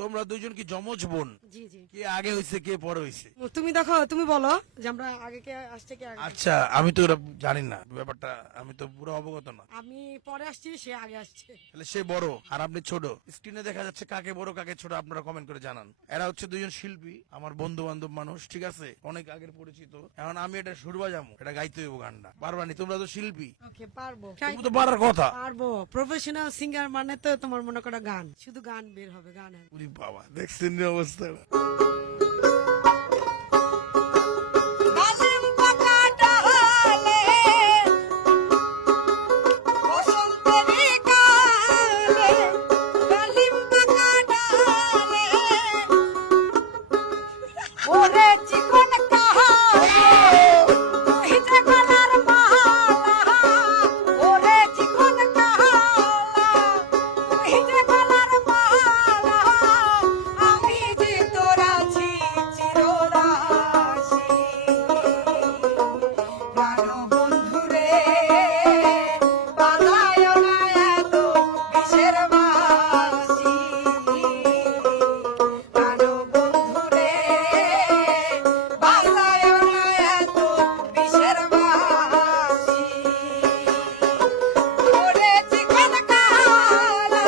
তোমরা দুইজন কি যমজ বোন? জি জি। কে আগে হইছে কে পরে হইছে? তুমি দেখো, তুমি বলো যে আমরা আগে কে আসছে কে আগে। আচ্ছা, আমি তো এটা জানি না ব্যাপারটা, আমি তো পুরো অবগত না। আমি পরে আসছি, সে আগে আসছে। তাহলে সে বড় আর আপনি ছোট। স্ক্রিনে দেখা যাচ্ছে কাকে বড় কাকে ছোট, আপনারা কমেন্ট করে জানান। এরা হচ্ছে দুইজন শিল্পী, আমার বন্ধু বান্ধব মানুষ, ঠিক আছে, অনেক আগের পরিচিত। এখন আমি এটা সুর বাজামো, এটা গাইতে হইব গানটা। পারবানি? তোমরা তো শিল্পী, ওকে, পারবো। তুমি তো পারার কথা। পারবো। প্রফেশনাল সিঙ্গার মানে তো তোমার মনে করো গান, শুধু গান বের হবে, গান হবে। উরি বাবা, দেখছেন যে অবস্থা। ডালিম পাকা ডালে বসন্তেরি কালে, ডালিম পাকা ডালে ওরে চিকন কাহালে কহিতে গলার মালা, ওরে চিকন কাহালা কহিতে গলার মালা, আমি যে তোর আছি চিরদাসী। প্রাণ বন্ধুরে বাঁধায় না এত বিষের বাঁশি, প্রাণ বন্ধুরে বাঁধায় না এত বিষের বাঁশি। ওরে চিকন কালা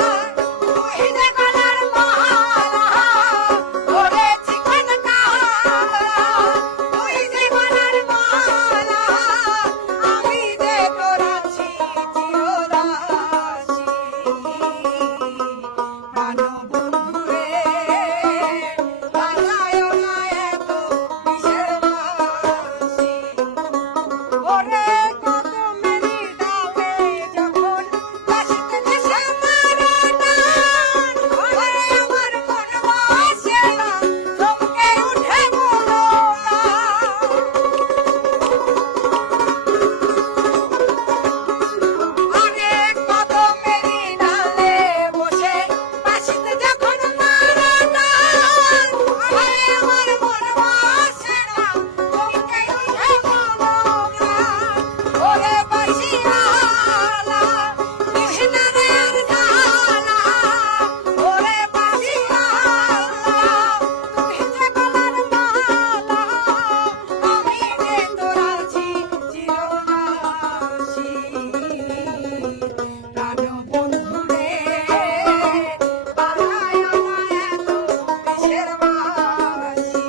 কহিতে গলার মালা, ওরে চিকন কালা কহিতে গলার মালা, আমি যে তোর আছি চিরদাসী। প্রাণ বন্ধুরে বাঁধায় না এত বিষের বাঁশি। ওরে কদমেরি ডালে যখন বাঁশিতে ভেসে মারা টান, ওরে আমার মন বাসে না, চমকে উঠে মনোরাম। আরে কদমেরি ডালে বসে বাঁশিতে যখন মারা টান, ওরে আমার মন বাসে না, চমকে উঠে মনোরাম। ওরে বাঁশিওয়ালা কৃষ্ণের জ্বালা, ওরে বাঁশিওয়ালা তুই যে গলার মালা, আমি যে তোর আছি চিরদাসী। প্রাণ বন্ধুরে বাঁধায় না এত বিষের বাঁশি,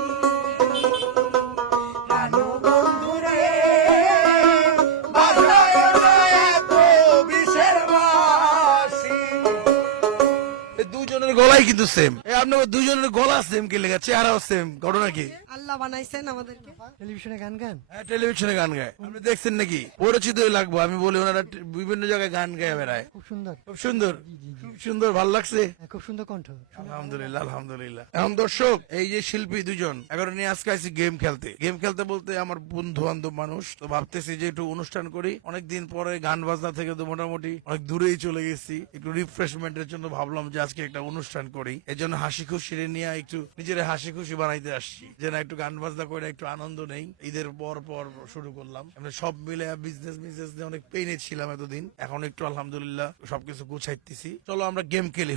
প্রাণ বন্ধুরে বাঁধায় না এত বিষের বাঁশি। এই দুজনের গলাই কিন্তু সেম। আপনার দুজনের গলা সেম, কি লেগে চেহারাও সেম, ঘটনা কি? আল্লাহ বানাইছেন আমাদেরকে। টেলিভিশনে গান গান হ্যাঁ, টেলিভিশনে গান গায়, আপনি দেখছেন নাকি? পরিচিতই লাগবো, আমি বলি ওনারা বিভিন্ন জায়গায় গান গায়ে বেড়ায়। খুব সুন্দর, খুব সুন্দর, খুব সুন্দর, ভালো লাগছে। হ্যাঁ, খুব সুন্দর কণ্ঠ। আলহামদুলিল্লাহ, আলহামদুলিল্লাহ। এখন দর্শক, এই যে শিল্পী দুজন এখন নিয়ে আজকে আইছি গেম খেলতে। গেম খেলতে বলতে আমার বন্ধু বান্ধব মানুষ, তো ভাবতেছি যে একটু অনুষ্ঠান করি। অনেকদিন পরে গান বাজনা থেকে তো মোটামুটি অনেক দূরেই চলে গেছি, একটু রিফ্রেশমেন্টের জন্য ভাবলাম যে আজকে একটা অনুষ্ঠান করি। এই জন্য হাসি খুশি নিয়ে একটু নিজের হাসি খুশি বানাইতে আসছি, যে না একটু গান বাজনা করে একটু আনন্দ নেই। ঈদের পর পর শুরু করলাম। আমরা সব মিলে বিজনেস নিয়ে অনেক পেইনে ছিলাম এতদিন, এখন একটু আলহামদুলিল্লাহ সবকিছু গুছাইতেছি। চলো আমরা গেম খেলি।